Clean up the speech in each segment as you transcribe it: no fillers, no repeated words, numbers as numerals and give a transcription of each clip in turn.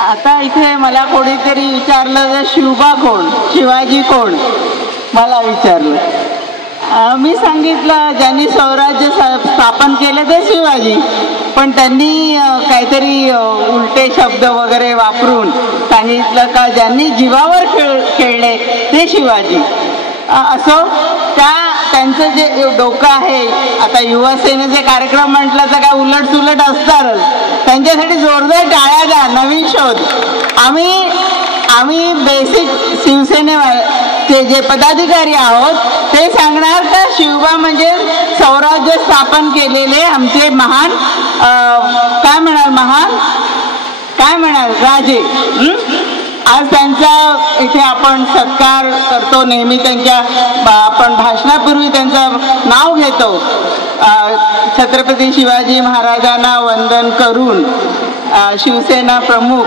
आता इथे मला कोणीतरी विचारलं तर शिवबा कोण, शिवाजी कोण मला विचारलं. मी सांगितलं ज्यांनी स्वराज्य स्थापन केलं ते शिवाजी, पण त्यांनी काहीतरी उलटे शब्द वगैरे वापरून सांगितलं का ज्यांनी जीवावर खेळले ते शिवाजी. असो, त्यांचं जे डोकं आहे, आता युवा सेनेचे कार्यक्रम म्हटलं तर काय उलट सुलट असणारच. त्यांच्यासाठी जोरदार टाळ्या द्या. नवीन शोध. आम्ही बेसिक शिवसेनेचे जे पदाधिकारी आहोत ते सांगणार का शिवबा म्हणजे स्वराज्य स्थापन केलेले आमचे महान काय म्हणाल राजे. आज त्यांचा इथे आपण सत्कार करतो, नेहमी त्यांच्या आपण भाषणापूर्वी त्यांचं नाव घेतो. छत्रपती शिवाजी महाराजांना वंदन करून शिवसेना प्रमुख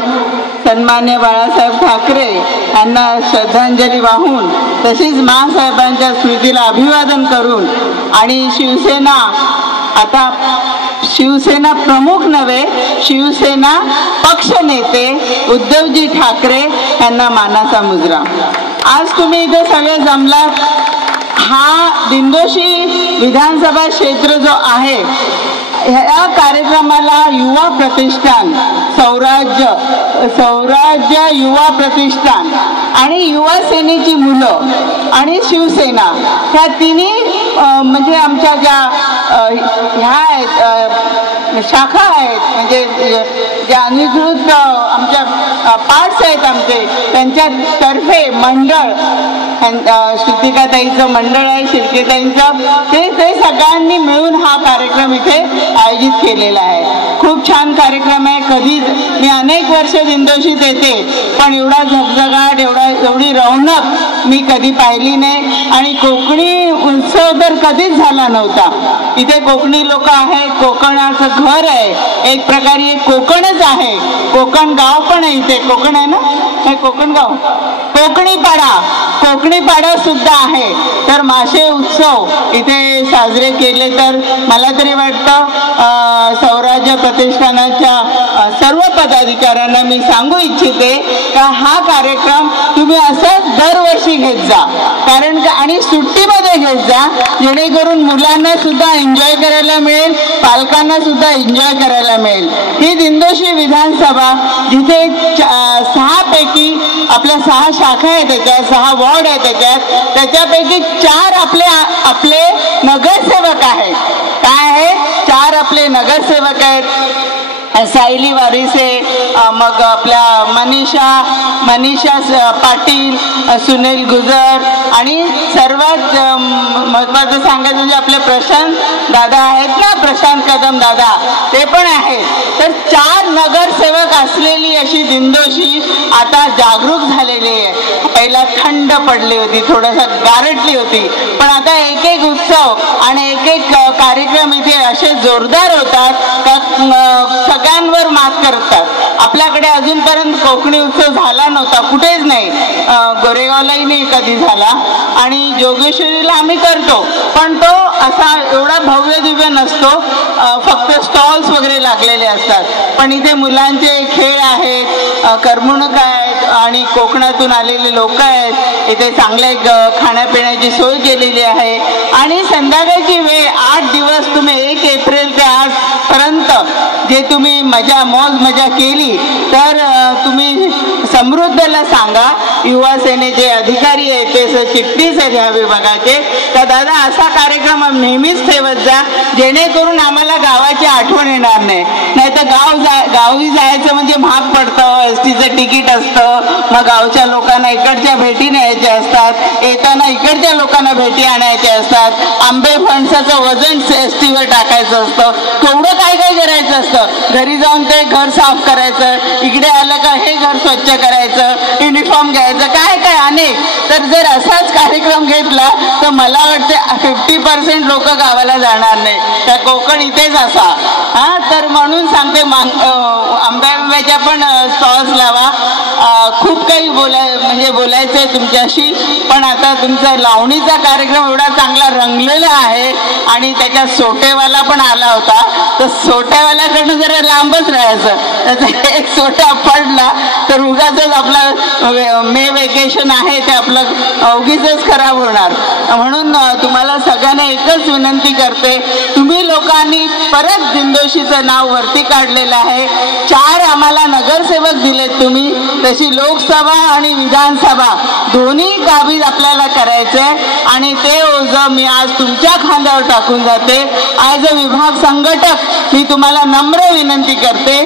सन्मान्य बाळासाहेब ठाकरे यांना श्रद्धांजली वाहून तसेच महासाहेबांच्या स्मृतीला अभिवादन करून आणि शिवसेना प्रमुख नव्हे, शिवसेना पक्ष नेते उद्धवजी ठाकरे यांना मानाचा मुजरा. आज तुम्ही इथे सगळे जमलात. हा दिंडोशी विधानसभा क्षेत्र जो आहे ह्या कार्यक्रमाला युवा प्रतिष्ठान, सौराज्य युवा प्रतिष्ठान आणि युवा सेनेची मुलं आणि शिवसेना ह्या तिन्ही म्हणजे आमच्या ज्या ह्या आहेत शाखा आहेत, म्हणजे ज्या अधिकृत आमच्या पार्ट्स आहेत आमचे, त्यांच्यातर्फे मंडळ, श्रुतिकाताईचं मंडळ आहे, शिर्केताईंचं, ते सगळ्यांनी मिळून हा कार्यक्रम इथे आयोजित केलेला आहे. खूप छान कार्यक्रम आहे. मी अनेक वर्ष दिंडोशीत येते, पण एवढा झगझगाट, एवढी रौनक मी कधी पाहिली नाही. आणि कोकणी उत्सव तर कधीच झाला नव्हता. इथे कोकणी लोक आहेत, कोकणाचं घर आहे, एक प्रकारे एक कोकणच आहे. कोकण गाव पण आहे इथे. कोकण आहे ना, हे कोकण गाव, कोकणी पाडा सुद्धा आहे. तर मासे उत्सव इथे साजरे केले तर मला तरी वाटतं सौराज्य प्रतिष्ठानाच्या सर्व पदाधिकाऱ्यांना मी सांगू इच्छिते का हा कार्यक्रम तुम्ही असंच दरवर्षी घेत जा, कारण आणि सुट्टीमध्ये घेत जा, जेणेकरून मुलांना सुद्धा एन्जॉय करायला मिळेल, पालकांना सुद्धा एन्जॉय करायला मिळेल. ही दिंडोशी विधानसभा जिथे 6 पैकी आपल्या 6 शाखा आहेत, त्याच्यात 6 वॉर्ड आहेत, त्याच्यापैकी 4 आपले नगरसेवक आहेत. काय आहे? 4 आपले नगरसेवक आहेत. सायली वारिसे, मग आपल्या मनीषा पाटील, सुनील गुजर आणि सर्वात महत्त्वाचं सांगायचं म्हणजे आपले प्रशांत दादा आहेत ना, प्रशांत कदम दादा, ते पण आहेत. तर 4 नगरसेवक असलेली अशी दिंडोशी आता जागरूक झालेली आहे. पहिला थंड पडली होती, थोडंसं गारटली होती, पण आता एक उत्सव आणि एक कार्यक्रम इथे असे जोरदार होतात का सगळ्यांवर मात करतात. आपल्याकडे अजूनपर्यंत कोकणी उत्सव झाला नव्हता, कुठेच नाही, गोरेगावलाही नाही कधी झाला, आणि जोगेश्वरीला आम्ही करतो, पण तो असा एवढा भव्य दिव्य नसतो, फक्त स्टॉल्स वगैरे लागलेले असतात. पण इथे मुलांचे खेळ आहेत, करमणूक आहेत आणि कोकणातून आलेले लोक आहेत. इथे चांगले खाण्यापिण्याची सोय केलेली आहे आणि संध्याकाळची वेळ 8 दिवस तुम्ही 1 एप्रिल ते आजपर्यंत जे तुम्ही मौज मजा केली तर तुम्ही समृद्धला सांगा, युवा सेनेचे अधिकारी आहेत, ते चिटणीस आहेत ह्या विभागाचे, तर दादा असा कार्यक्रम नेहमीच ठेवत जा, जेणेकरून आम्हाला गावाची आठवण येणार नाही. नाहीतर गावी जायचं म्हणजे महाग पडतं, एसटीचं तिकीट असतं, मग गावच्या लोकांना इकडच्या भेटी न्यायच्या असतात, येताना इकडच्या लोकांना भेटी आणायच्या असतात, आंबे फणसाचं वजन एसटीवर टाकायचं असतं, केवढं काय करायचं असतं. घरी जाऊन ते घर साफ करायचं, इकडे आलं का हे घर स्वच्छ करायचं, युनिफॉर्म घ्यायचं, काय अनेक. तर जर असाच कार्यक्रम घेतला तर मला वाटते 50% लोक गावाला जाणार नाही, त्या कोकण इथेच असा. तर म्हणून सांगते आंब्याच्या पण स्टॉल्स लावा. खूप काही बोलायचं आहे तुमच्याशी, पण आता तुमचा लावणीचा कार्यक्रम एवढा चांगला रंगलेला आहे आणि त्याच्यात सोटेवाला पण आला होता, तर सोट्यावाल्याकडनं जरा लांबच राहायचं. त्याचा एक सोटा पडला तर उगाच आपला मे वेकेशन आहे ते आपलं उगीच खराब होणार. म्हणून तुम्हाला सगळ्यांना एकच विनंती करते, तुम्ही लोकांनी परत दिंडोशीचं नाव वरती काढलेलं आहे. 4 आम्हाला नगरसेवक दिलेत तुम्ही, तशी लोकसभा आणि विधानसभा दोन्ही काबीज आपल्याला करायचे आणि ते ओझं मी आज तुमच्या खांद्यावर टाकून जाते. ॲज अ विभाग संघटक मी तुम्हाला नम्र विनंती करते,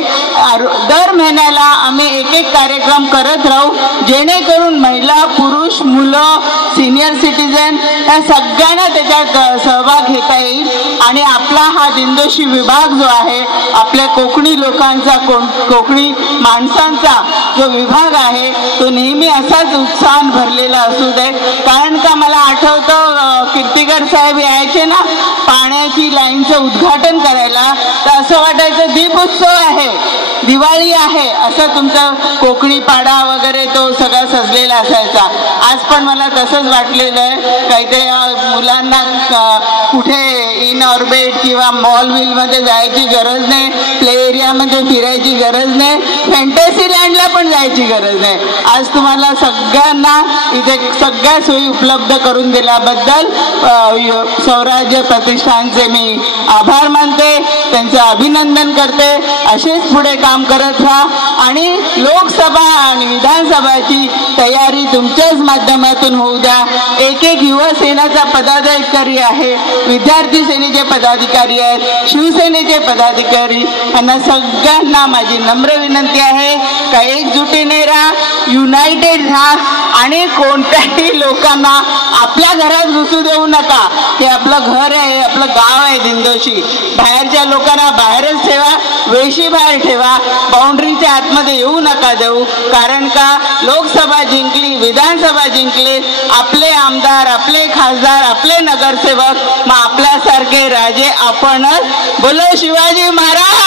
दर महिन्याला आम्ही एक कार्यक्रम करत राहू, जेणेकरून महिला, पुरुष, मुलं, सिनियर सिटीजन या सगळ्यांना त्याच्यात सहभाग घेता येईल आणि आपला हा दिंडोशी विभाग जो आहे, आपल्या कोकणी लोकांचा, कोकणी माणसांचा जो विभाग आहे तो नेहमी असाच उत्साहान भरलेला असू दे. कारण का मला आठवतं कीर्तिकर साहेब यायचे ना पाण्याची लाईनचं उद्घाटन करायला, तर असं वाटायचं दीपोत्सव आहे, दिवाळी आहे, असं तुमचा कोकणी पाडा वगैरे तो सगळा सजलेला असायचा. आज पण मला तसंच वाटलेलं आहे. काही मुलांना कुठे इन ऑर्बिट किंवा मॉल मध्ये जायची गरज नाही, प्ले एरियामध्ये फिरायची गरज नाही, फॅन्टसी लँडला पण जायची गरज नाही. आज तुम्हाला सगळ्यांना इथे सगळ्या सोयी उपलब्ध करून दिल्याबद्दल स्वराज्य प्रतिष्ठानचे मी आभार मानते, त्यांचं अभिनंदन करते. असेच पुढे काम करत राहा आणि लोकसभा आणि विधानसभाची तयारी तुमच्याच माध्यमातून होऊ द्या. एक युवा सेनाचा पदाधिकारी आहे, विद्यार्थी सेनेचे पदाधिकारी आहेत, शिवसेनेचे पदाधिकारी, यांना सगळ्यांना माझी नम्र विनंती आहे का एकजुटीने राहा, युनायटेड राहा आणि कोणत्याही लोकांना आपल्या घरात घुसू देऊ नका. हे आपलं घर आहे, आपलं गाव आहे दिंडोशी. बाहेरच्या लोकांना बाहेरच ठेवा, वेशी बाहेर ठेवा, बाउंड्रीच्या आतमध्ये येऊ नका देऊ. कारण का लोकसभा जिंकली, विधानसभा जिंकली, आपले आमदार, आपले खासदार, आपले नगरसेवक, मग आपल्यासारखे राजे आपणच. बोलो शिवाजी महाराज.